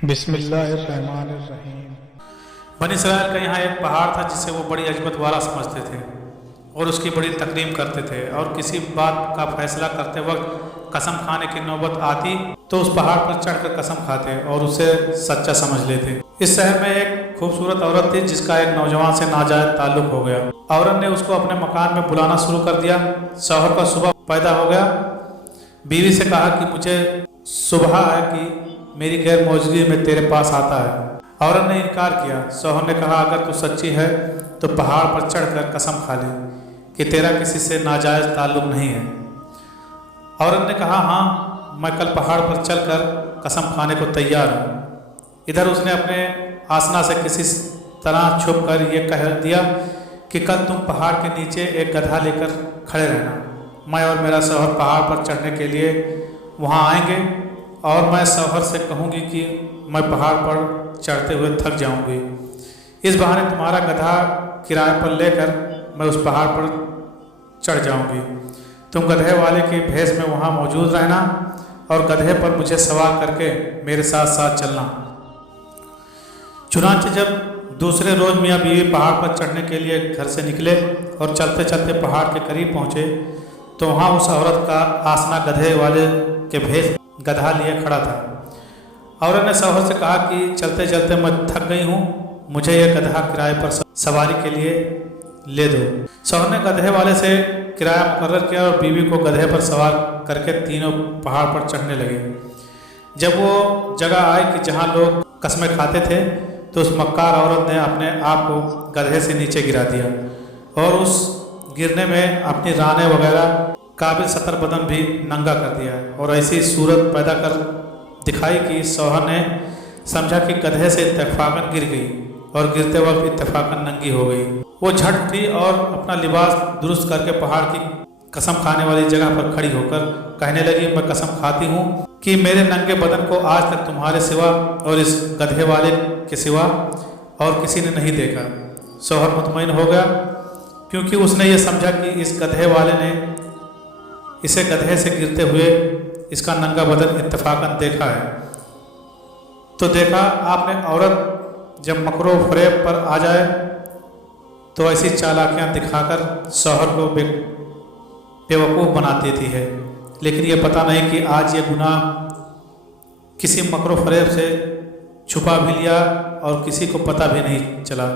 बिस्मिल्लाहिर्रहमानिर्रहीम। बनी इसराइल का यहाँ एक पहाड़ था जिसे वो बड़ी अजमत वाला समझते थे और उसकी बड़ी तकरीम करते थे, और किसी बात का फैसला करते वक्त कसम खाने की नौबत आती तो उस पहाड़ पर चढ़कर कसम खाते और उसे सच्चा समझ लेते। इस शहर में एक खूबसूरत औरत थी जिसका एक नौजवान से नाजायज ताल्लुक हो गया। औरत ने उसको अपने मकान में बुलाना शुरू कर दिया। शौहर का सुबह पैदा हो गया। बीवी से कहा कि मुझे सुबह है कि मेरी गैर मौजूदगी में तेरे पास आता है। औरत ने इनकार किया। शौहर ने कहा, अगर तू सच्ची है तो पहाड़ पर चढ़कर कसम खा ले कि तेरा किसी से नाजायज ताल्लुक नहीं है। औरत ने कहा, हाँ, मैं कल पहाड़ पर चलकर कसम खाने को तैयार हूँ। इधर उसने अपने आसना से किसी तरह छुप कर यह कह दिया कि कल तुम पहाड़ के नीचे एक गधा लेकर खड़े रहना। मैं और मेरा शौहर पहाड़ पर चढ़ने के लिए वहाँ आएंगे और मैं शौहर से कहूँगी कि मैं पहाड़ पर चढ़ते हुए थक जाऊँगी। इस बहाने तुम्हारा गधा किराए पर लेकर मैं उस पहाड़ पर चढ़ जाऊँगी। तुम गधे वाले के भेष में वहाँ मौजूद रहना और गधे पर मुझे सवार करके मेरे साथ साथ चलना। चुनांचे जब दूसरे रोज़ मियाँ बीवी पहाड़ पर चढ़ने के लिए घर से निकले और चलते चलते पहाड़ के करीब पहुँचे तो वहाँ उस औरत का आसना गधे वाले के भेष गधा लिए खड़ा था। औरत ने शौहर से कहा कि चलते चलते मैं थक गई हूँ, मुझे यह गधा किराए पर सवारी के लिए ले दो। शौहर ने गधे वाले से किराया मुकर्रर किया और बीवी को गधे पर सवार करके तीनों पहाड़ पर चढ़ने लगे। जब वो जगह आई कि जहाँ लोग कस्में खाते थे तो उस मक्कार औरत ने अपने आप को गधे से नीचे गिरा दिया और उस गिरने में अपनी रानें वगैरह काबिल सतर बदन भी नंगा कर दिया और ऐसी सूरत पैदा कर दिखाई कि शौहर ने समझा कि गधे से इत्तेफाकन गिर गई और गिरते वक्त इत्तेफाकन नंगी हो गई। वो झट उठी और अपना लिबास दुरुस्त करके पहाड़ की कसम खाने वाली जगह पर खड़ी होकर कहने लगी, मैं कसम खाती हूँ कि मेरे नंगे बदन को आज तक तुम्हारे सिवा और इस गधे वाले के सिवा और किसी ने नहीं देखा। शौहर मुतमईन हो गया क्योंकि उसने ये समझा कि इस गधे वाले ने इसे गधे से गिरते हुए इसका नंगा बदन इत्तेफाकन देखा है। तो देखा आपने, औरत जब मकरो फरेब पर आ जाए तो ऐसी चालाकियां दिखाकर शौहर को बेवकूफ़ बना देती है, लेकिन ये पता नहीं कि आज ये गुनाह किसी मकरो फरेब से छुपा भी लिया और किसी को पता भी नहीं चला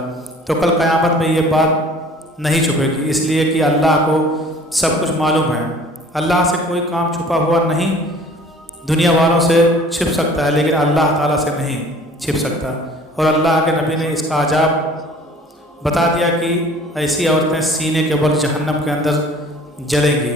तो कल क़यामत में ये बात नहीं छुपेगी, इसलिए कि अल्लाह को सब कुछ मालूम है। अल्लाह से कोई काम छुपा हुआ नहीं, दुनिया वालों से छिप सकता है लेकिन अल्लाह ताला से नहीं छिप सकता। और अल्लाह के नबी ने इसका अजाब बता दिया कि ऐसी औरतें सीने के बल जहन्नम के अंदर जलेंगी।